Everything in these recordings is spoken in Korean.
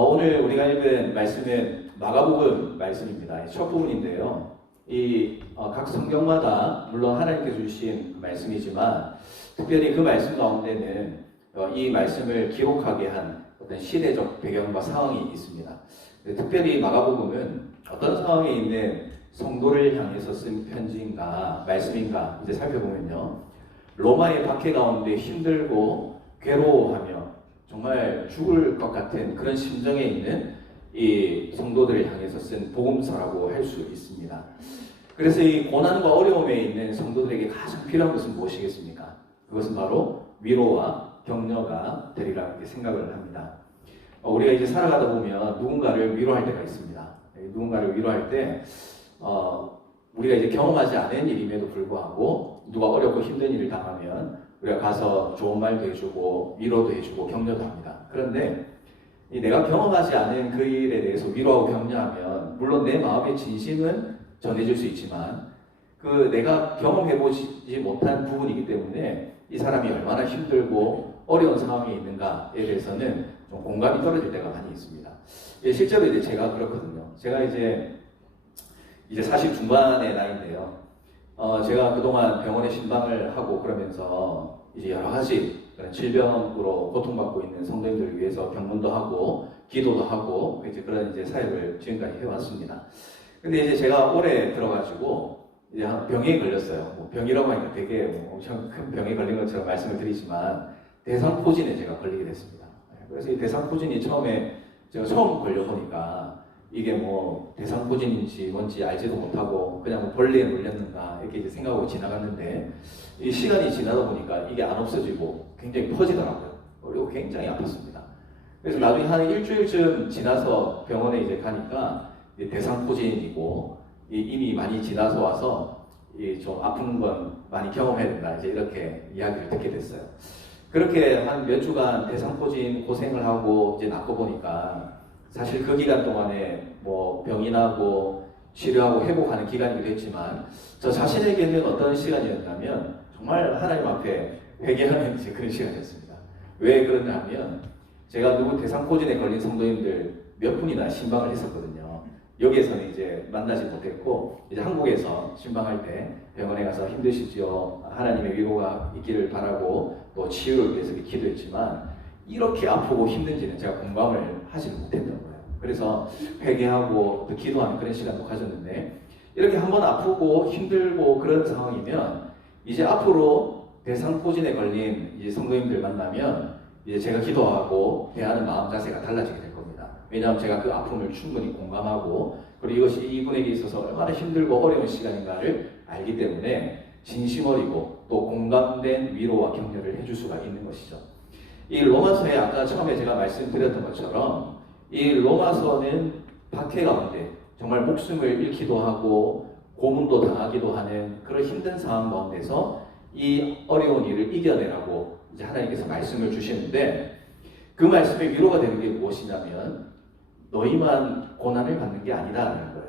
오늘 우리가 읽은 말씀은 마가복음 말씀입니다. 첫 부분인데요. 각 성경마다 물론 하나님께서 주신 말씀이지만 특별히 그 말씀 가운데는 이 말씀을 기록하게 한 어떤 시대적 배경과 상황이 있습니다. 특별히 마가복음은 어떤 상황에 있는 성도를 향해서 쓴 편지인가 말씀인가 이제 살펴보면요. 로마의 박해 가운데 힘들고 괴로워하며 정말 죽을 것 같은 그런 심정에 있는 이 성도들을 향해서 쓴 복음서라고 할 수 있습니다. 그래서 이 고난과 어려움에 있는 성도들에게 가장 필요한 것은 무엇이겠습니까? 그것은 바로 위로와 격려가 되리라 이렇게 생각을 합니다. 우리가 이제 살아가다 보면 누군가를 위로할 때가 있습니다. 누군가를 위로할 때 우리가 이제 경험하지 않은 일임에도 불구하고 누가 어렵고 힘든 일을 당하면 우리가 가서 좋은 말도 해주고 위로도 해주고 격려도 합니다. 그런데 내가 경험하지 않은 그 일에 대해서 위로하고 격려하면 물론 내 마음의 진심은 전해줄 수 있지만 그 내가 경험해보지 못한 부분이기 때문에 이 사람이 얼마나 힘들고 어려운 상황에 있는가에 대해서는 좀 공감이 떨어질 때가 많이 있습니다. 실제로 이제 제가 그렇거든요. 제가 이제 40 중반의 나이인데요. 제가 그동안 병원에 신방을 하고 그러면서 이제 여러 가지 그런 질병으로 고통받고 있는 성도님들을 위해서 병문도 하고 기도도 하고 이제 그런 이제 사역을 지금까지 해왔습니다. 근데 이제 제가 올해 들어가지고 이제 병에 걸렸어요. 병이라고 하니까 되게 엄청 큰 병에 걸린 것처럼 말씀을 드리지만 대상포진에 제가 걸리게 됐습니다. 그래서 이 대상포진이 처음에 제가 처음 걸려보니까 이게 뭐 대상포진인지 뭔지 알지도 못하고 그냥 뭐 벌레에 물렸는가 이렇게 이제 생각하고 지나갔는데 이 시간이 지나다 보니까 이게 안 없어지고 굉장히 퍼지더라고요. 그리고 굉장히 아팠습니다. 그래서 나중에 한 일주일쯤 지나서 병원에 이제 가니까 대상포진이고 이미 많이 지나서 와서 좀 아픈 건 많이 경험해야 된다 이제 이렇게 이야기를 듣게 됐어요. 그렇게 한 몇 주간 대상포진 고생을 하고 이제 낫고 보니까 사실 그 기간 동안에 뭐 병이 나고 치료하고 회복하는 기간이기도 했지만 저 자신에게는 어떤 시간이었냐면 정말 하나님 앞에 회개하는 그런 시간이었습니다. 왜 그러냐 하면 제가 누구 대상포진에 걸린 성도님들 몇 분이나 신방을 했었거든요. 여기에서는 이제 만나지 못했고 이제 한국에서 신방할 때 병원에 가서 힘드시죠. 하나님의 위로가 있기를 바라고 또 치유를 위해서 기도했지만 이렇게 아프고 힘든지는 제가 공감을 하지 못했던 거예요. 그래서 회개하고 또 기도하는 그런 시간도 가졌는데 이렇게 한번 아프고 힘들고 그런 상황이면 이제 앞으로 대상포진에 걸린 이제 성도님들 만나면 이제 제가 기도하고 대하는 마음 자세가 달라지게 될 겁니다. 왜냐하면 제가 그 아픔을 충분히 공감하고 그리고 이것이 이분에게 있어서 얼마나 힘들고 어려운 시간인가를 알기 때문에 진심 어리고 또 공감된 위로와 격려를 해줄 수가 있는 것이죠. 이 로마서에 아까 처음에 제가 말씀드렸던 것처럼 이 로마서는 박해 가운데 정말 목숨을 잃기도 하고 고문도 당하기도 하는 그런 힘든 상황 가운데서 이 어려운 일을 이겨내라고 이제 하나님께서 말씀을 주시는데 그 말씀의 위로가 되는 게 무엇이냐면 너희만 고난을 받는 게 아니다라는 거예요.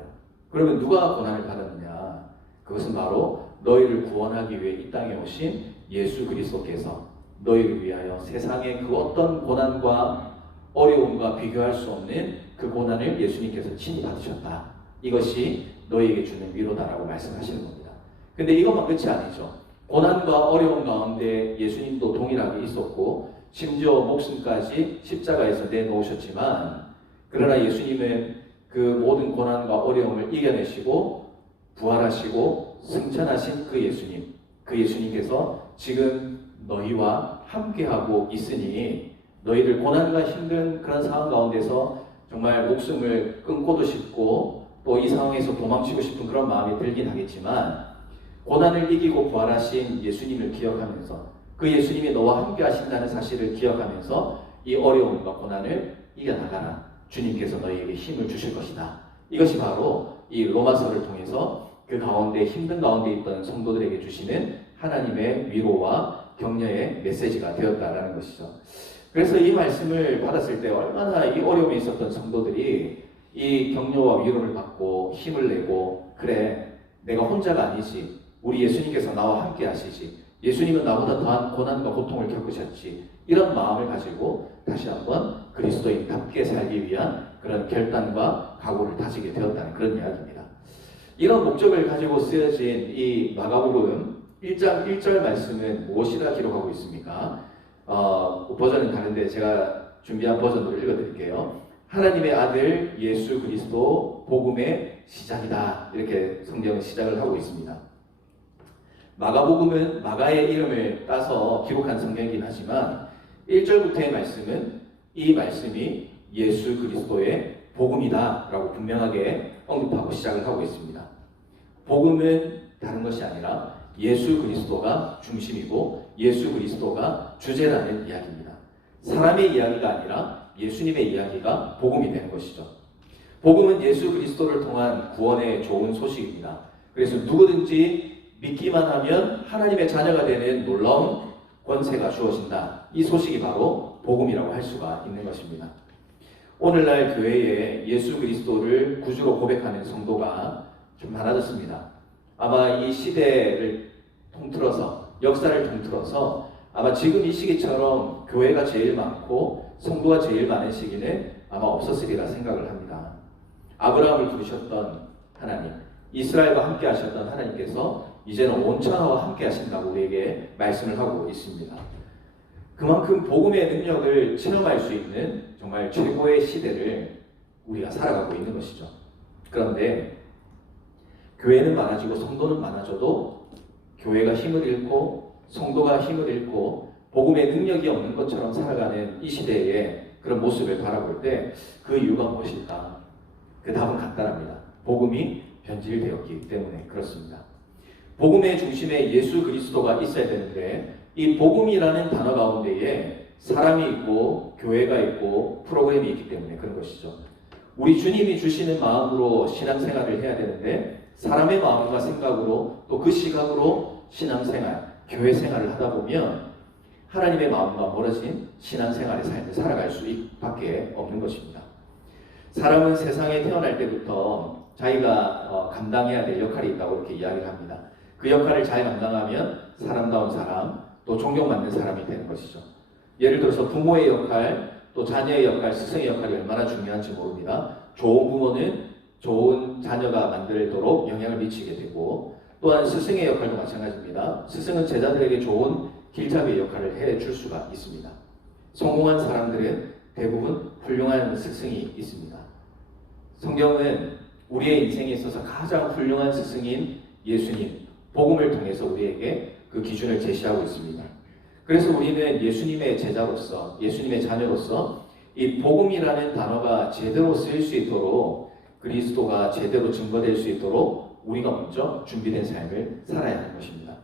그러면 누가 고난을 받았느냐? 그것은 바로 너희를 구원하기 위해 이 땅에 오신 예수 그리스도께서 너희를 위하여 세상의 그 어떤 고난과 어려움과 비교할 수 없는 그 고난을 예수님께서 친히 받으셨다. 이것이 너희에게 주는 위로다라고 말씀하시는 겁니다. 근데 이것만 끝이 아니죠. 고난과 어려움 가운데 예수님도 동일하게 있었고 심지어 목숨까지 십자가에서 내놓으셨지만 그러나 예수님은 그 모든 고난과 어려움을 이겨내시고 부활하시고 승천하신 그 예수님께서 지금 너희와 함께하고 있으니 너희들 고난과 힘든 그런 상황 가운데서 정말 목숨을 끊고도 싶고 또 이 상황에서 도망치고 싶은 그런 마음이 들긴 하겠지만 고난을 이기고 부활하신 예수님을 기억하면서 그 예수님이 너와 함께 하신다는 사실을 기억하면서 이 어려움과 고난을 이겨나가라. 주님께서 너희에게 힘을 주실 것이다. 이것이 바로 이 로마서를 통해서 그 가운데 힘든 가운데 있던 성도들에게 주시는 하나님의 위로와 격려의 메시지가 되었다라는 것이죠. 그래서 이 말씀을 받았을 때 얼마나 이 어려움에 있었던 성도들이 이 격려와 위로를 받고 힘을 내고 그래 내가 혼자가 아니지 우리 예수님께서 나와 함께 하시지 예수님은 나보다 더한 고난과 고통을 겪으셨지 이런 마음을 가지고 다시 한번 그리스도인답게 살기 위한 그런 결단과 각오를 다지게 되었다는 그런 이야기입니다. 이런 목적을 가지고 쓰여진 이 마가복음 1장 1절 말씀은 무엇이라 기록하고 있습니까? 버전은 다른데 제가 준비한 버전으로 읽어드릴게요. 하나님의 아들 예수 그리스도 복음의 시작이다. 이렇게 성경은 시작을 하고 있습니다. 마가복음은 마가의 이름을 따서 기록한 성경이긴 하지만 1절부터의 말씀은 이 말씀이 예수 그리스도의 복음이다 라고 분명하게 언급하고 시작을 하고 있습니다. 복음은 다른 것이 아니라 예수 그리스도가 중심이고 예수 그리스도가 주제라는 이야기입니다. 사람의 이야기가 아니라 예수님의 이야기가 복음이 되는 것이죠. 복음은 예수 그리스도를 통한 구원의 좋은 소식입니다. 그래서 누구든지 믿기만 하면 하나님의 자녀가 되는 놀라운 권세가 주어진다. 이 소식이 바로 복음이라고 할 수가 있는 것입니다. 오늘날 교회에 예수 그리스도를 구주로 고백하는 성도가 좀 많아졌습니다. 아마 이 시대를 통틀어서, 역사를 통틀어서 아마 지금 이 시기처럼 교회가 제일 많고 성도가 제일 많은 시기는 아마 없었으리라 생각을 합니다. 아브라함을 부르셨던 하나님, 이스라엘과 함께 하셨던 하나님께서 이제는 온 천하와 함께 하신다고 우리에게 말씀을 하고 있습니다. 그만큼 복음의 능력을 체험할 수 있는 정말 최고의 시대를 우리가 살아가고 있는 것이죠. 그런데 교회는 많아지고 성도는 많아져도 교회가 힘을 잃고 성도가 힘을 잃고 복음의 능력이 없는 것처럼 살아가는 이 시대의 그런 모습을 바라볼 때 그 이유가 무엇일까? 그 답은 간단합니다. 복음이 변질되었기 때문에 그렇습니다. 복음의 중심에 예수 그리스도가 있어야 되는데 이 복음이라는 단어 가운데에 사람이 있고 교회가 있고 프로그램이 있기 때문에 그런 것이죠. 우리 주님이 주시는 마음으로 신앙생활을 해야 되는데 사람의 마음과 생각으로 또 그 시각으로 신앙생활, 교회생활을 하다 보면 하나님의 마음과 멀어진 신앙생활의 삶을 살아갈 수밖에 없는 것입니다. 사람은 세상에 태어날 때부터 자기가 감당해야 될 역할이 있다고 이렇게 이야기를 합니다. 그 역할을 잘 감당하면 사람다운 사람, 또 존경받는 사람이 되는 것이죠. 예를 들어서 부모의 역할, 또 자녀의 역할, 스승의 역할이 얼마나 중요한지 모릅니다. 좋은 부모는 좋은 자녀가 만들도록 영향을 미치게 되고 또한 스승의 역할도 마찬가지입니다. 스승은 제자들에게 좋은 길잡이의 역할을 해줄 수가 있습니다. 성공한 사람들은 대부분 훌륭한 스승이 있습니다. 성경은 우리의 인생에 있어서 가장 훌륭한 스승인 예수님, 복음을 통해서 우리에게 그 기준을 제시하고 있습니다. 그래서 우리는 예수님의 제자로서, 예수님의 자녀로서 이 복음이라는 단어가 제대로 쓰일 수 있도록 그리스도가 제대로 증거될 수 있도록 우리가 먼저 준비된 삶을 살아야 하는 것입니다.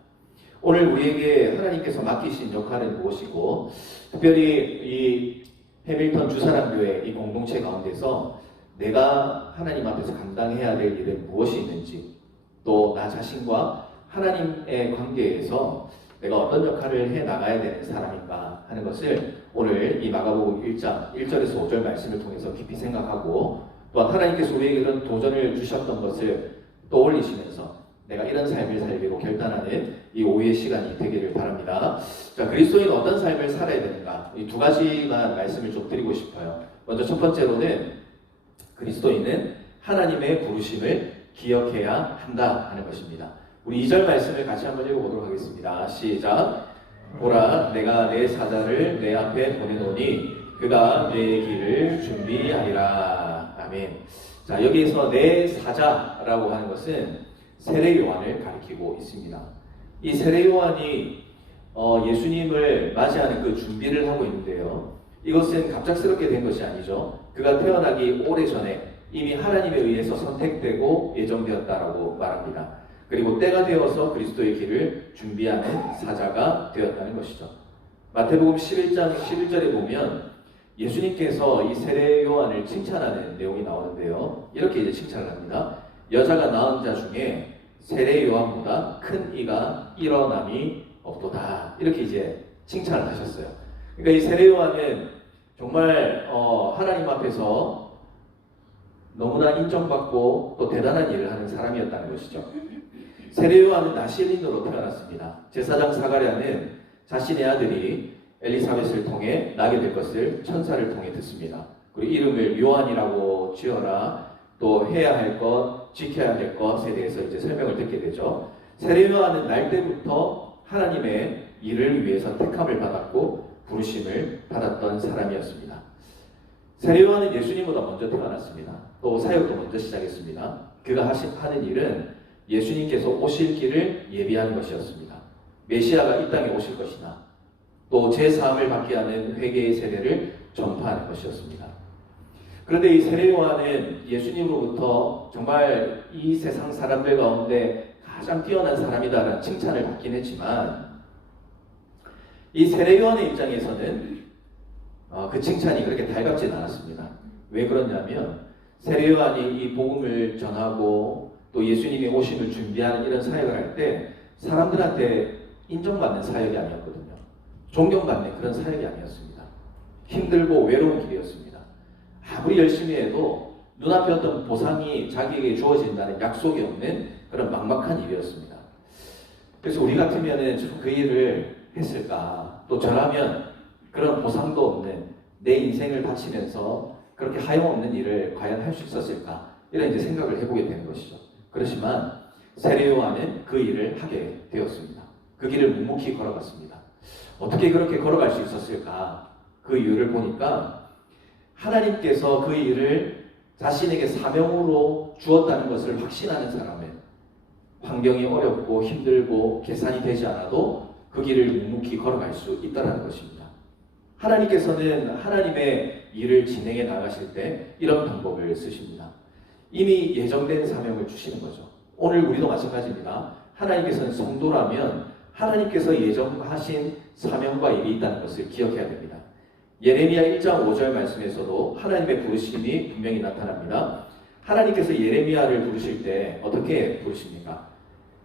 오늘 우리에게 하나님께서 맡기신 역할은 무엇이고 특별히 이 해밀턴 주사랑교회 이 공동체 가운데서 내가 하나님 앞에서 감당해야 될 일은 무엇이 있는지 또 나 자신과 하나님의 관계에서 내가 어떤 역할을 해나가야 되는 사람인가 하는 것을 오늘 이 마가복음 1장 1절에서 5절 말씀을 통해서 깊이 생각하고 또한 하나님께서 우리에게 그런 도전을 주셨던 것을 떠올리시면서 내가 이런 삶을 살기로 결단하는 이 오후의 시간이 되기를 바랍니다. 자, 그리스도인은 어떤 삶을 살아야 되는가? 이 두 가지만 말씀을 좀 드리고 싶어요. 먼저 첫 번째로는 그리스도인은 하나님의 부르심을 기억해야 한다 하는 것입니다. 우리 2절 말씀을 같이 한번 읽어보도록 하겠습니다. 시작. 보라, 내가 내 사자를 내 앞에 보내노니 그가 내 길을 준비하리라. 아멘. 자, 여기에서 내 사자라고 하는 것은 세례 요한을 가리키고 있습니다. 이 세례 요한이 예수님을 맞이하는 그 준비를 하고 있는데요. 이것은 갑작스럽게 된 것이 아니죠. 그가 태어나기 오래전에 이미 하나님에 의해서 선택되고 예정되었다라고 말합니다. 그리고 때가 되어서 그리스도의 길을 준비하는 사자가 되었다는 것이죠. 마태복음 11장 11절에 보면 예수님께서 이 세례 요한을 칭찬하는 내용이 나오는데요. 이렇게 이제 칭찬을 합니다. 여자가 낳은 자 중에 세례 요한보다 큰 이가 일어남이 없도다. 이렇게 이제 칭찬을 하셨어요. 그러니까 이 세례 요한은 정말 하나님 앞에서 너무나 인정받고 또 대단한 일을 하는 사람이었다는 것이죠. 세례 요한은 나실린으로 태어났습니다. 제사장 사가랴는 자신의 아들이 엘리사벳을 통해 나게 될 것을 천사를 통해 듣습니다. 그리고 이름을 요한이라고 지어라, 또 해야 할 것, 지켜야 될 것에 대해서 이제 설명을 듣게 되죠. 세례 요한은 날 때부터 하나님의 일을 위해서 택함을 받았고 부르심을 받았던 사람이었습니다. 세례 요한은 예수님보다 먼저 태어났습니다. 또 사역도 먼저 시작했습니다. 그가 하는 일은 예수님께서 오실 길을 예비하는 것이었습니다. 메시아가 이 땅에 오실 것이나 또 제사함을 받게 하는 회개의 세례를 전파하는 것이었습니다. 그런데 이 세례 요한은 예수님으로부터 정말 이 세상 사람들 가운데 가장 뛰어난 사람이다라는 칭찬을 받긴 했지만 이 세례 요한의 입장에서는 그 칭찬이 그렇게 달갑진 않았습니다. 왜 그러냐면 세례 요한이 이 복음을 전하고 또 예수님의 오심을 준비하는 이런 사역을 할 때 사람들한테 인정받는 사역이 아니었거든요. 존경받는 그런 사역이 아니었습니다. 힘들고 외로운 길이었습니다. 아무리 열심히 해도 눈앞에 어떤 보상이 자기에게 주어진다는 약속이 없는 그런 막막한 일이었습니다. 그래서 우리 같으면은 그 일을 했을까? 또 저라면 그런 보상도 없는 내 인생을 바치면서 그렇게 하염없는 일을 과연 할 수 있었을까? 이런 이제 생각을 해보게 되는 것이죠. 그렇지만 세례 요한은 그 일을 하게 되었습니다. 그 길을 묵묵히 걸어갔습니다. 어떻게 그렇게 걸어갈 수 있었을까? 그 이유를 보니까 하나님께서 그 일을 자신에게 사명으로 주었다는 것을 확신하는 사람은 환경이 어렵고 힘들고 계산이 되지 않아도 그 길을 묵묵히 걸어갈 수 있다는 것입니다. 하나님께서는 하나님의 일을 진행해 나가실 때 이런 방법을 쓰십니다. 이미 예정된 사명을 주시는 거죠. 오늘 우리도 마찬가지입니다. 하나님께서는 성도라면 하나님께서 예정하신 사명과 일이 있다는 것을 기억해야 됩니다. 예레미야 1장 5절 말씀에서도 하나님의 부르심이 분명히 나타납니다. 하나님께서 예레미야를 부르실 때 어떻게 부르십니까?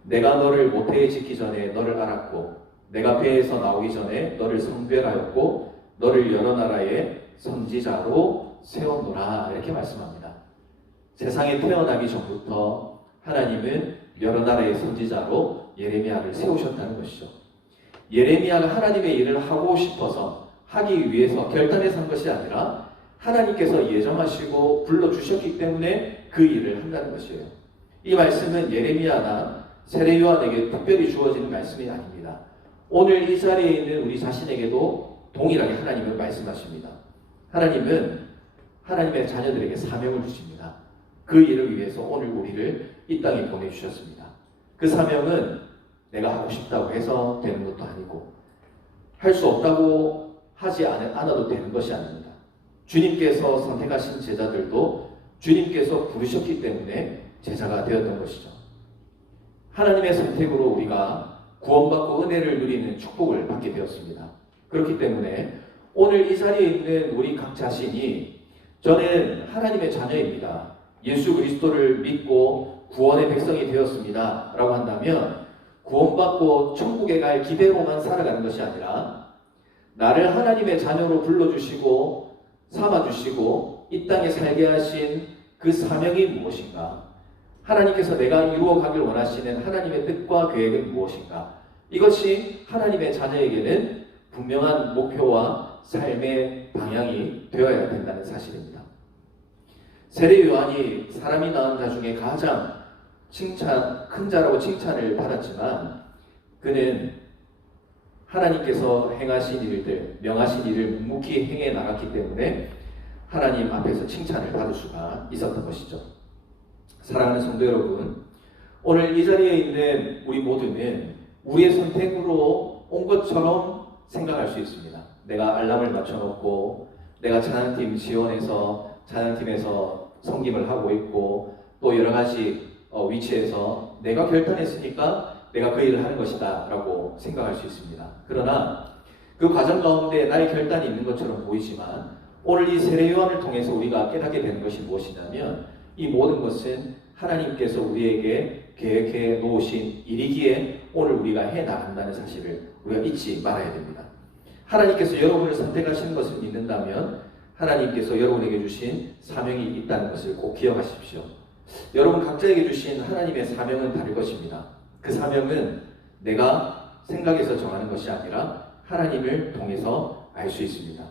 내가 너를 모태에 짓기 전에 너를 알았고 내가 배에서 나오기 전에 너를 성별하였고 너를 여러 나라의 선지자로 세웠노라 이렇게 말씀합니다. 세상에 태어나기 전부터 하나님은 여러 나라의 선지자로 예레미야를 세우셨다는 것이죠. 예레미야가 하나님의 일을 하고 싶어서 하기 위해서 결단해서 한 것이 아니라 하나님께서 예정하시고 불러주셨기 때문에 그 일을 한다는 것이에요. 이 말씀은 예레미야나 세례 요한에게 특별히 주어지는 말씀이 아닙니다. 오늘 이 자리에 있는 우리 자신에게도 동일하게 하나님은 말씀하십니다. 하나님은 하나님의 자녀들에게 사명을 주십니다. 그 일을 위해서 오늘 우리를 이 땅에 보내주셨습니다. 그 사명은 내가 하고 싶다고 해서 되는 것도 아니고 할 수 없다고 하지 않아도 되는 것이 아닙니다. 주님께서 선택하신 제자들도 주님께서 부르셨기 때문에 제자가 되었던 것이죠. 하나님의 선택으로 우리가 구원받고 은혜를 누리는 축복을 받게 되었습니다. 그렇기 때문에 오늘 이 자리에 있는 우리 각 자신이 저는 하나님의 자녀입니다. 예수 그리스도를 믿고 구원의 백성이 되었습니다. 라고 한다면 구원받고 천국에 갈 기대로만 살아가는 것이 아니라 나를 하나님의 자녀로 불러주시고 삼아주시고 이 땅에 살게 하신 그 사명이 무엇인가? 하나님께서 내가 이루어가길 원하시는 하나님의 뜻과 계획은 무엇인가? 이것이 하나님의 자녀에게는 분명한 목표와 삶의 방향이 되어야 된다는 사실입니다. 세례 요한이 사람이 낳은 자 중에 가장 큰 자라고 칭찬을 받았지만 그는 하나님께서 행하신 일들, 명하신 일을 묵묵히 행해 나갔기 때문에 하나님 앞에서 칭찬을 받을 수가 있었던 것이죠. 사랑하는 성도 여러분, 오늘 이 자리에 있는 우리 모두는 우리의 선택으로 온 것처럼 생각할 수 있습니다. 내가 알람을 맞춰놓고 내가 찬양팀 지원해서 찬양팀에서 섬김을 하고 있고 또 여러 가지 위치에서 내가 결단했으니까 내가 그 일을 하는 것이다 라고 생각할 수 있습니다. 그러나 그 과정 가운데 나의 결단이 있는 것처럼 보이지만 오늘 이 세례 요한을 통해서 우리가 깨닫게 되는 것이 무엇이냐면 이 모든 것은 하나님께서 우리에게 계획해 놓으신 일이기에 오늘 우리가 해 나간다는 사실을 우리가 잊지 말아야 됩니다. 하나님께서 여러분을 선택하시는 것을 믿는다면 하나님께서 여러분에게 주신 사명이 있다는 것을 꼭 기억하십시오. 여러분 각자에게 주신 하나님의 사명은 다를 것입니다. 그 사명은 내가 생각해서 정하는 것이 아니라 하나님을 통해서 알 수 있습니다.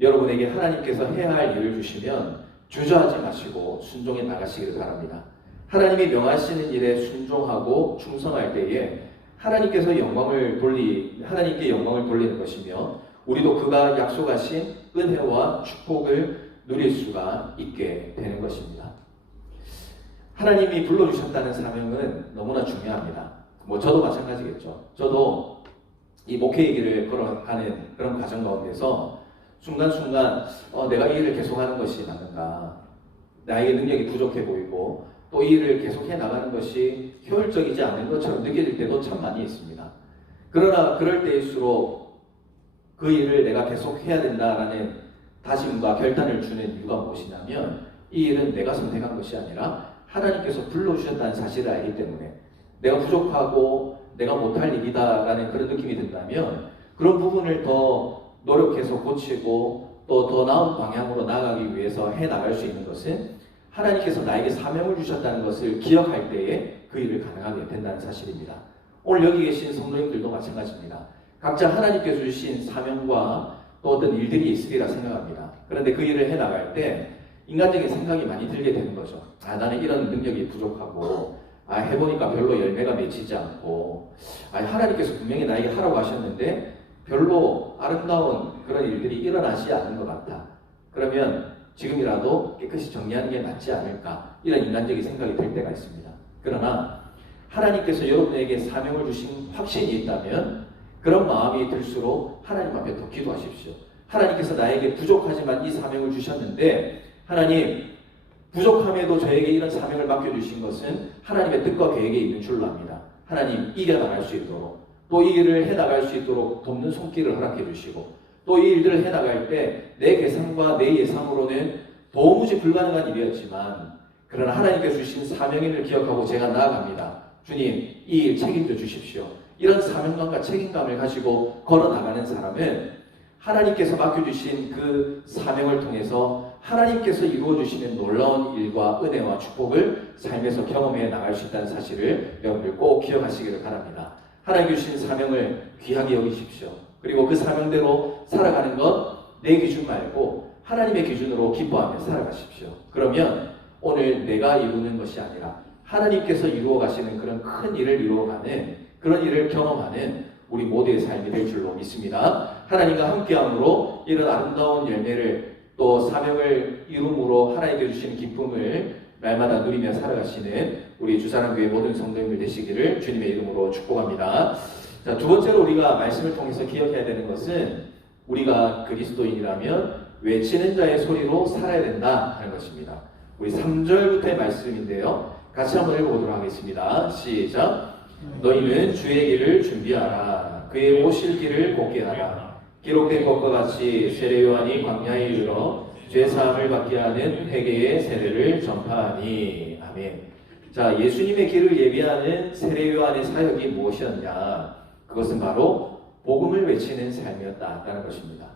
여러분에게 하나님께서 해야 할 일을 주시면 주저하지 마시고 순종해 나가시기를 바랍니다. 하나님이 명하시는 일에 순종하고 충성할 때에 하나님께 영광을 돌리는 것이며 우리도 그가 약속하신 은혜와 축복을 누릴 수가 있게 되는 것입니다. 하나님이 불러주셨다는 사명은 너무나 중요합니다. 저도 마찬가지겠죠. 저도 이 목회의 길을 걸어가는 그런 과정 가운데서 순간순간 내가 이 일을 계속하는 것이 맞는가, 나에게 능력이 부족해 보이고 또 이 일을 계속해 나가는 것이 효율적이지 않은 것처럼 느껴질 때도 참 많이 있습니다. 그러나 그럴 때일수록 그 일을 내가 계속 해야 된다라는 다짐과 결단을 주는 이유가 무엇이냐면 이 일은 내가 선택한 것이 아니라 하나님께서 불러주셨다는 사실을 알기 때문에 내가 부족하고 내가 못할 일이다라는 그런 느낌이 든다면 그런 부분을 더 노력해서 고치고 또 더 나은 방향으로 나아가기 위해서 해나갈 수 있는 것은 하나님께서 나에게 사명을 주셨다는 것을 기억할 때에 그 일을 가능하게 된다는 사실입니다. 오늘 여기 계신 성도님들도 마찬가지입니다. 각자 하나님께서 주신 사명과 또 어떤 일들이 있으리라 생각합니다. 그런데 그 일을 해나갈 때 인간적인 생각이 많이 들게 되는 거죠. 나는 이런 능력이 부족하고 해보니까 별로 열매가 맺히지 않고 하나님께서 분명히 나에게 하라고 하셨는데 별로 아름다운 그런 일들이 일어나지 않는 것 같아. 그러면 지금이라도 깨끗이 정리하는 게 낫지 않을까, 이런 인간적인 생각이 들 때가 있습니다. 그러나 하나님께서 여러분에게 사명을 주신 확신이 있다면 그런 마음이 들수록 하나님 앞에 더 기도하십시오. 하나님께서 나에게 부족하지만 이 사명을 주셨는데 하나님, 부족함에도 저에게 이런 사명을 맡겨주신 것은 하나님의 뜻과 계획에 있는 줄로 압니다. 하나님, 이겨나갈 수 있도록 또 이 일을 해나갈 수 있도록 돕는 손길을 허락해 주시고 또 이 일들을 해나갈 때 내 계산과 내 예상으로는 도무지 불가능한 일이었지만 그러나 하나님께서 주신 사명임을 기억하고 제가 나아갑니다. 주님, 이 일 책임져 주십시오. 이런 사명감과 책임감을 가지고 걸어나가는 사람은 하나님께서 맡겨주신 그 사명을 통해서 하나님께서 이루어주시는 놀라운 일과 은혜와 축복을 삶에서 경험해 나갈 수 있다는 사실을 여러분들 꼭 기억하시기를 바랍니다. 하나님 주신 사명을 귀하게 여기십시오. 그리고 그 사명대로 살아가는 것 내 기준 말고 하나님의 기준으로 기뻐하며 살아가십시오. 그러면 오늘 내가 이루는 것이 아니라 하나님께서 이루어 가시는 그런 큰 일을 이루어가는 그런 일을 경험하는 우리 모두의 삶이 될 줄로 믿습니다. 하나님과 함께함으로 이런 아름다운 열매를 또 사명을 이룸으로 하나님께 주시는 기쁨을 날마다 누리며 살아가시는 우리 주사랑교회 모든 성도님들 되시기를 주님의 이름으로 축복합니다. 자, 두 번째로 우리가 말씀을 통해서 기억해야 되는 것은 우리가 그리스도인이라면 외치는 자의 소리로 살아야 된다 하는 것입니다. 우리 3절부터의 말씀인데요. 같이 한번 읽어보도록 하겠습니다. 시작. 너희는 주의 길을 준비하라. 그의 오실 길을 곧게 하라. 기록된 것과 같이 세례 요한이 광야에 이르러 죄사함을 받게 하는 회개의 세례를 전파하니. 아멘. 자, 예수님의 길을 예비하는 세례 요한의 사역이 무엇이었냐? 그것은 바로 복음을 외치는 삶이었다는 것입니다.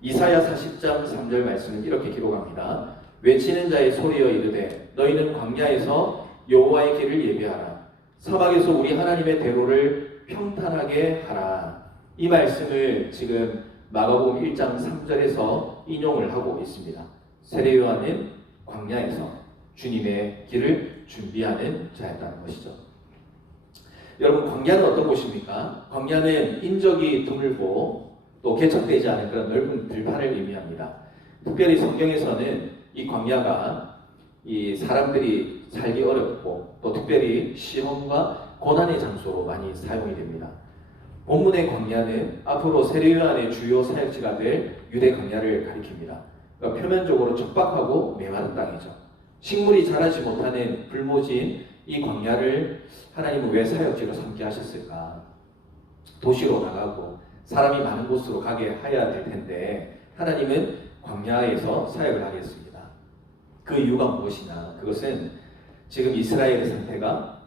이사야 40장 3절 말씀은 이렇게 기록합니다. 외치는 자의 소리여 이르되 너희는 광야에서 여호와의 길을 예비하라. 사막에서 우리 하나님의 대로를 평탄하게 하라. 이 말씀을 지금 마가복음 1장 3절에서 인용을 하고 있습니다. 세례 요한은 광야에서 주님의 길을 준비하는 자였다는 것이죠. 여러분, 광야는 어떤 곳입니까? 광야는 인적이 드물고 또 개척되지 않은 그런 넓은 들판을 의미합니다. 특별히 성경에서는 이 광야가 이 사람들이 살기 어렵고 또 특별히 시험과 고난의 장소로 많이 사용이 됩니다. 본문의 광야는 앞으로 세례 요한의 주요 사역지가 될 유대 광야를 가리킵니다. 그러니까 표면적으로 척박하고 메마른 땅이죠. 식물이 자라지 못하는 불모지인 이 광야를 하나님은 왜 사역지로 삼게 하셨을까? 도시로 나가고 사람이 많은 곳으로 가게 해야 될 텐데 하나님은 광야에서 사역을 하겠습니다. 그 이유가 무엇이냐? 그것은 지금 이스라엘의 상태가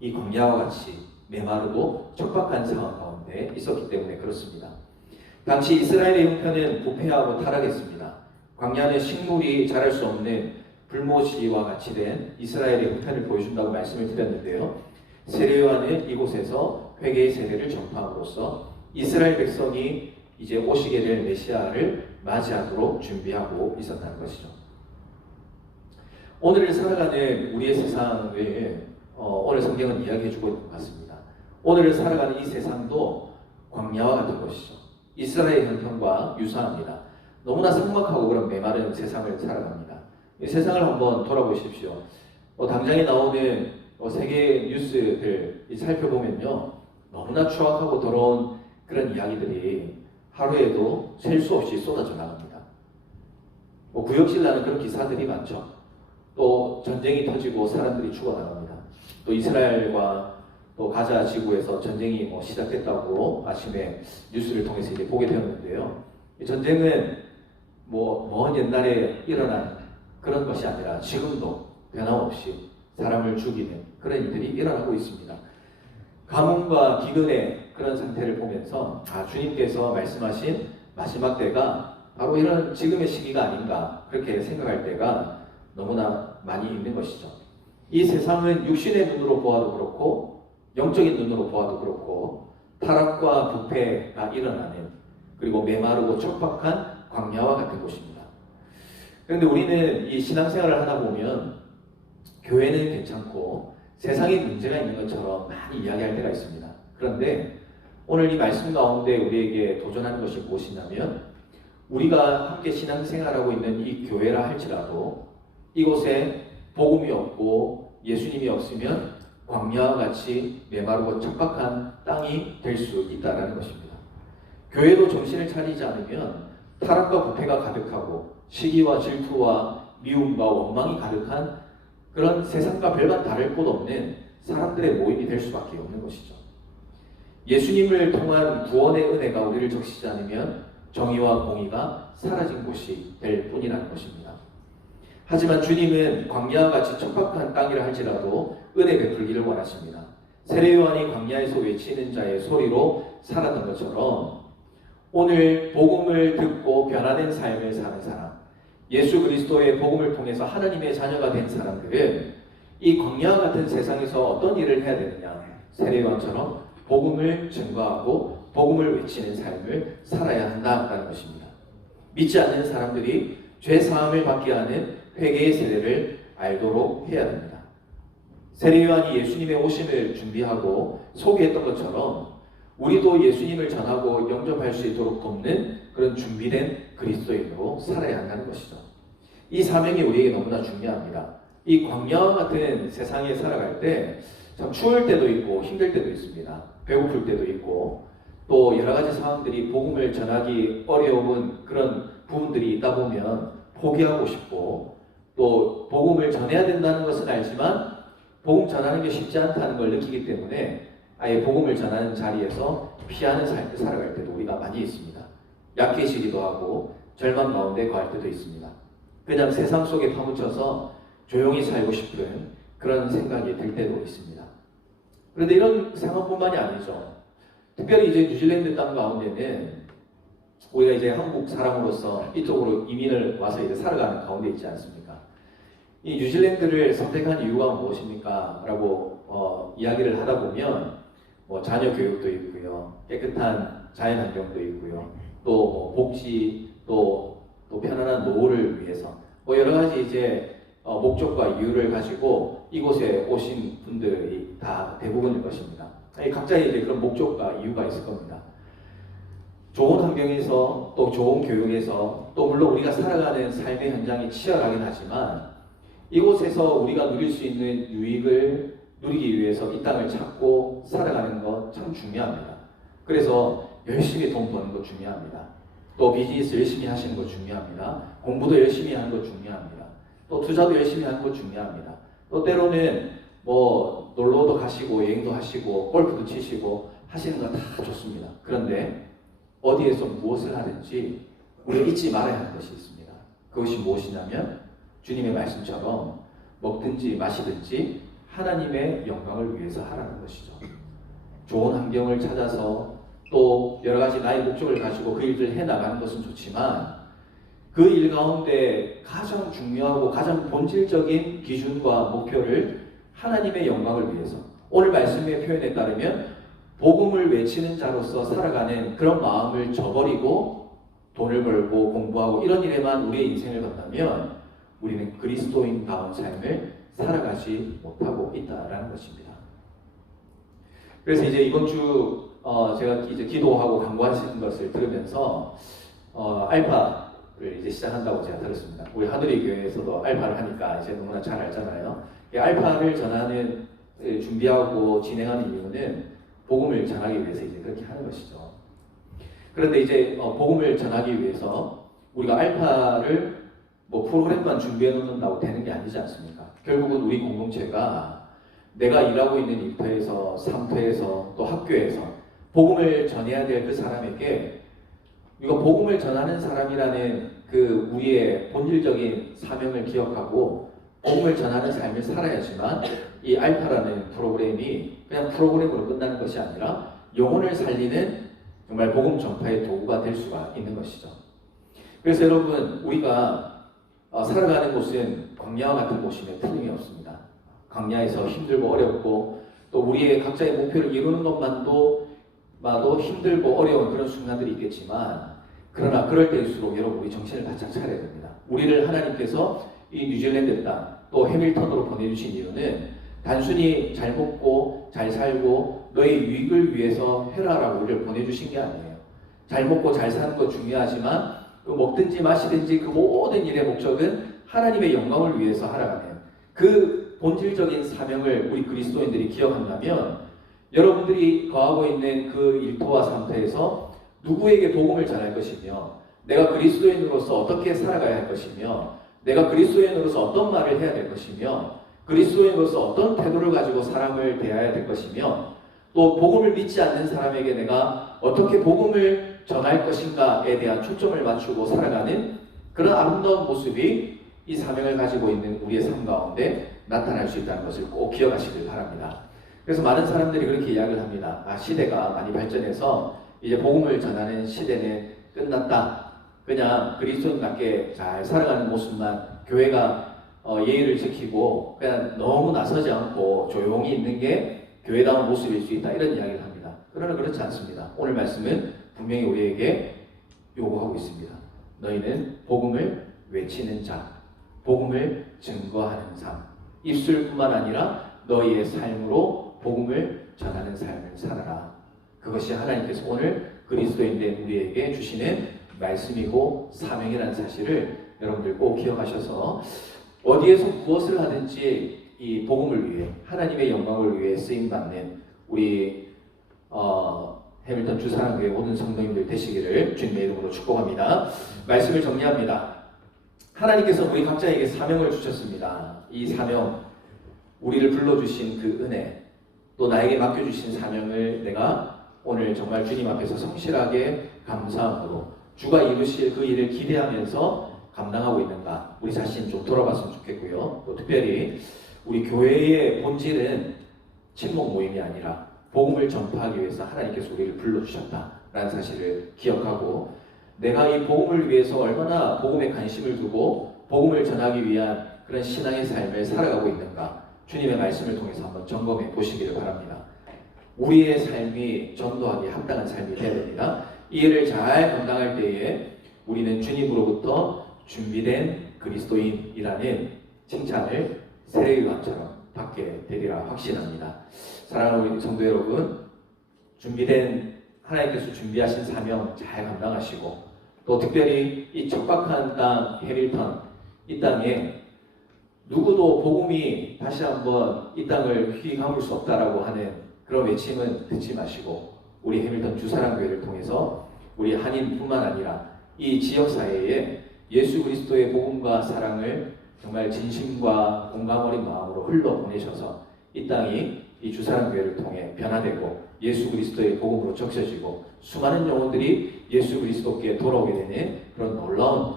이 광야와 같이 메마르고 척박한 상황 가운데 있었기 때문에 그렇습니다. 당시 이스라엘의 형편은 부패하고 타락했습니다. 광야는 식물이 자랄 수 없는 불모지와 같이 된 이스라엘의 형편을 보여준다고 말씀을 드렸는데요. 세례 요한은 이곳에서 회개의 세례를 전파함으로써 이스라엘 백성이 이제 오시게 될 메시아를 맞이하도록 준비하고 있었다는 것이죠. 오늘을 살아가는 우리의 세상을 오늘 성경은 이야기해주고 있는 것 같습니다. 오늘을 살아가는 이 세상도 광야와 같은 것이죠. 이스라엘 형편과 유사합니다. 너무나 삭막하고 그런 메마른 세상을 살아갑니다. 이 세상을 한번 돌아보십시오. 당장에 나오는 세계 뉴스들 살펴보면요, 너무나 추악하고 더러운 그런 이야기들이 하루에도 셀 수 없이 쏟아져 나갑니다. 구역질 나는 그런 기사들이 많죠. 또 전쟁이 터지고 사람들이 죽어나갑니다. 또 이스라엘과 또 가자 지구에서 전쟁이 시작됐다고 아침에 뉴스를 통해서 이제 보게 되었는데요. 이 전쟁은 먼 옛날에 일어난 그런 것이 아니라 지금도 변함없이 사람을 죽이는 그런 일들이 일어나고 있습니다. 가뭄과 기근의 그런 상태를 보면서 주님께서 말씀하신 마지막 때가 바로 이런 지금의 시기가 아닌가 그렇게 생각할 때가 너무나 많이 있는 것이죠. 이 세상은 육신의 눈으로 보아도 그렇고 영적인 눈으로 보아도 그렇고 타락과 부패가 일어나는, 그리고 메마르고 척박한 광야와 같은 곳입니다. 그런데 우리는 이 신앙생활을 하다 보면 교회는 괜찮고 세상에 문제가 있는 것처럼 많이 이야기할 때가 있습니다. 그런데 오늘 이 말씀 가운데 우리에게 도전하는 것이 무엇이냐면, 우리가 함께 신앙생활하고 있는 이 교회라 할지라도 이곳에 복음이 없고 예수님이 없으면 광야와 같이 메마르고 척박한 땅이 될 수 있다는 것입니다. 교회도 정신을 차리지 않으면 타락과 부패가 가득하고 시기와 질투와 미움과 원망이 가득한 그런 세상과 별반 다를 곳 없는 사람들의 모임이 될 수밖에 없는 것이죠. 예수님을 통한 구원의 은혜가 우리를 적시지 않으면 정의와 공의가 사라진 곳이 될 뿐이라는 것입니다. 하지만 주님은 광야와 같이 척박한 땅이라 할지라도 은혜 베풀기를 원하십니다. 세례요한이 광야에서 외치는 자의 소리로 살았던 것처럼 오늘 복음을 듣고 변화된 삶을 사는 사람, 예수 그리스도의 복음을 통해서 하나님의 자녀가 된 사람들은 이 광야와 같은 세상에서 어떤 일을 해야 되느냐, 세례요한처럼 복음을 증거하고 복음을 외치는 삶을 살아야 한다는 것입니다. 믿지 않는 사람들이 죄 사함을 받게 하는 회개의 세례를 알도록 해야 됩니다. 세례요한이 예수님의 오심을 준비하고 소개했던 것처럼 우리도 예수님을 전하고 영접할 수 있도록 돕는 그런 준비된 그리스도인으로 살아야 한다는 것이죠. 이 사명이 우리에게 너무나 중요합니다. 이 광야와 같은 세상에 살아갈 때 참 추울 때도 있고 힘들 때도 있습니다. 배고플 때도 있고 또 여러 가지 상황들이 복음을 전하기 어려운 그런 부분들이 있다 보면 포기하고 싶고, 또 복음을 전해야 된다는 것은 알지만 복음 전하는 게 쉽지 않다는 걸 느끼기 때문에 아예 복음을 전하는 자리에서 피하는 삶을 살아갈 때도 우리가 많이 있습니다. 약해지기도 하고 절망 가운데 거할 때도 있습니다. 그냥 세상 속에 파묻혀서 조용히 살고 싶은 그런 생각이 들 때도 있습니다. 그런데 이런 상황뿐만이 아니죠. 특별히 이제 뉴질랜드 땅 가운데는 우리가 이제 한국 사람으로서 이쪽으로 이민을 와서 이제 살아가는 가운데 있지 않습니까? 이 뉴질랜드를 선택한 이유가 무엇입니까? 라고 이야기를 하다 보면 자녀 교육도 있고요, 깨끗한 자연 환경도 있고요, 또 복지, 또 편안한 노후를 위해서 여러 가지 이제 목적과 이유를 가지고 이곳에 오신 분들이 다 대부분일 것입니다. 각자의 이제 그런 목적과 이유가 있을 겁니다. 좋은 환경에서, 또 좋은 교육에서, 또 물론 우리가 살아가는 삶의 현장이 치열하긴 하지만 이곳에서 우리가 누릴 수 있는 유익을 누리기 위해서 이 땅을 찾고 살아가는 것 참 중요합니다. 그래서 열심히 돈 버는 것 중요합니다. 또 비즈니스 열심히 하시는 것 중요합니다. 공부도 열심히 하는 것 중요합니다. 또 투자도 열심히 하는 것 중요합니다. 또 때로는 놀러도 가시고 여행도 하시고 골프도 치시고 하시는 건 다 좋습니다. 그런데 어디에서 무엇을 하든지 우리가 잊지 말아야 하는 것이 있습니다. 그것이 무엇이냐면 주님의 말씀처럼 먹든지 마시든지 하나님의 영광을 위해서 하라는 것이죠. 좋은 환경을 찾아서 또 여러 가지 나의 목적을 가지고 그 일들을 해나가는 것은 좋지만 그 일 가운데 가장 중요하고 가장 본질적인 기준과 목표를 하나님의 영광을 위해서, 오늘 말씀의 표현에 따르면 복음을 외치는 자로서 살아가는 그런 마음을 저버리고 돈을 벌고 공부하고 이런 일에만 우리의 인생을 건다면 우리는 그리스도인다운 삶을 살아가지 못하고 있다라는 것입니다. 그래서 이제 이번 주 제가 이제 기도하고 강구하시는 것을 들으면서 알파를 이제 시작한다고 제가 들었습니다. 우리 하늘의 교회에서도 알파를 하니까 이제 너무나 잘 알잖아요. 이 알파를 전하는 준비하고 진행하는 이유는 복음을 전하기 위해서 이제 그렇게 하는 것이죠. 그런데 이제 복음을 전하기 위해서 우리가 알파를 뭐 프로그램만 준비해 놓는다고 되는 게 아니지 않습니까? 결국은 우리 공동체가 내가 일하고 있는 일터에서, 삶터에서, 또 학교에서 복음을 전해야 될 그 사람에게 우리가 복음을 전하는 사람이라는 그 우리의 본질적인 사명을 기억하고 복음을 전하는 삶을 살아야지만 이 알파라는 프로그램이 그냥 프로그램으로 끝나는 것이 아니라 영혼을 살리는 정말 복음 전파의 도구가 될 수가 있는 것이죠. 그래서 여러분, 우리가 살아가는 곳은 광야와 같은 곳임에 틀림이 없습니다. 광야에서 힘들고 어렵고 또 우리의 각자의 목표를 이루는 것만도 힘들고 어려운 그런 순간들이 있겠지만, 그러나 그럴 때일수록 여러분 우리 정신을 바짝 차려야 됩니다. 우리를 하나님께서 이 뉴질랜드 땅 또 해밀턴으로 보내주신 이유는 단순히 잘 먹고 잘 살고 너의 유익을 위해서 해라라고 우리를 보내주신 게 아니에요. 잘 먹고 잘 사는 것 중요하지만 그 먹든지 마시든지 그 모든 일의 목적은 하나님의 영광을 위해서 하라는 그 본질적인 사명을 우리 그리스도인들이 기억한다면 여러분들이 거하고 있는 그 일터와 상태에서 누구에게 복음을 전할 것이며 내가 그리스도인으로서 어떻게 살아가야 할 것이며 내가 그리스도인으로서 어떤 말을 해야 될 것이며 그리스도인으로서 어떤 태도를 가지고 사람을 대해야 될 것이며 또 복음을 믿지 않는 사람에게 내가 어떻게 복음을 전할 것인가에 대한 초점을 맞추고 살아가는 그런 아름다운 모습이 이 사명을 가지고 있는 우리의 삶 가운데 나타날 수 있다는 것을 꼭 기억하시길 바랍니다. 그래서 많은 사람들이 그렇게 이야기를 합니다. 시대가 많이 발전해서 이제 복음을 전하는 시대는 끝났다. 그냥 그리스도인답게 잘 살아가는 모습만 교회가 예의를 지키고 그냥 너무 나서지 않고 조용히 있는 게 교회다운 모습일 수 있다. 이런 이야기를 합니다. 그러나 그렇지 않습니다. 오늘 말씀은 분명히 우리에게 요구하고 있습니다. 너희는 복음을 외치는 자, 복음을 증거하는 삶, 입술뿐만 아니라 너희의 삶으로 복음을 전하는 삶을 살아라. 그것이 하나님께서 오늘 그리스도인된 우리에게 주시는 말씀이고 사명이라는 사실을 여러분들 꼭 기억하셔서 어디에서 무엇을 하든지 이 복음을 위해 하나님의 영광을 위해 쓰임받는 우리 해밀턴 주사랑교회 모든 성도님들 되시기를 주님의 이름으로 축복합니다. 말씀을 정리합니다. 하나님께서 우리 각자에게 사명을 주셨습니다. 이 사명, 우리를 불러주신 그 은혜, 또 나에게 맡겨주신 사명을 내가 오늘 정말 주님 앞에서 성실하게 감사함으로 주가 이루실 그 일을 기대하면서 감당하고 있는가, 우리 자신 좀 돌아봤으면 좋겠고요. 또 특별히 우리 교회의 본질은 친목 모임이 아니라 복음을 전파하기 위해서 하나님께서 우리를 불러주셨다라는 사실을 기억하고 내가 이 복음을 위해서 얼마나 복음에 관심을 두고 복음을 전하기 위한 그런 신앙의 삶을 살아가고 있는가, 주님의 말씀을 통해서 한번 점검해 보시기를 바랍니다. 우리의 삶이 전도하기에 합당한 삶이 되어야 됩니다. 이 일을 잘 감당할 때에 우리는 주님으로부터 준비된 그리스도인이라는 칭찬을 세례요한처럼 받게 되리라 확신합니다. 사랑하는 우리 성도 여러분, 준비된 하나님께서 준비하신 사명 잘 감당하시고 또 특별히 이 척박한 땅 해밀턴, 이 땅에 누구도 복음이 다시 한번 이 땅을 휘감을 수 없다라고 하는 그런 외침은 듣지 마시고 우리 해밀턴 주사랑교회를 통해서 우리 한인뿐만 아니라 이 지역사회에 예수 그리스도의 복음과 사랑을 정말 진심과 공감 어린 마음으로 흘러보내셔서 이 땅이 이 주사랑교회를 통해 변화되고 예수 그리스도의 복음으로 적셔지고 수많은 영혼들이 예수 그리스도께 돌아오게 되는 그런 놀라운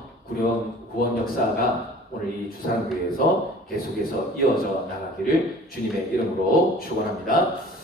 구원 역사가 오늘 이 주사랑교회에서 계속해서 이어져 나가기를 주님의 이름으로 축원합니다.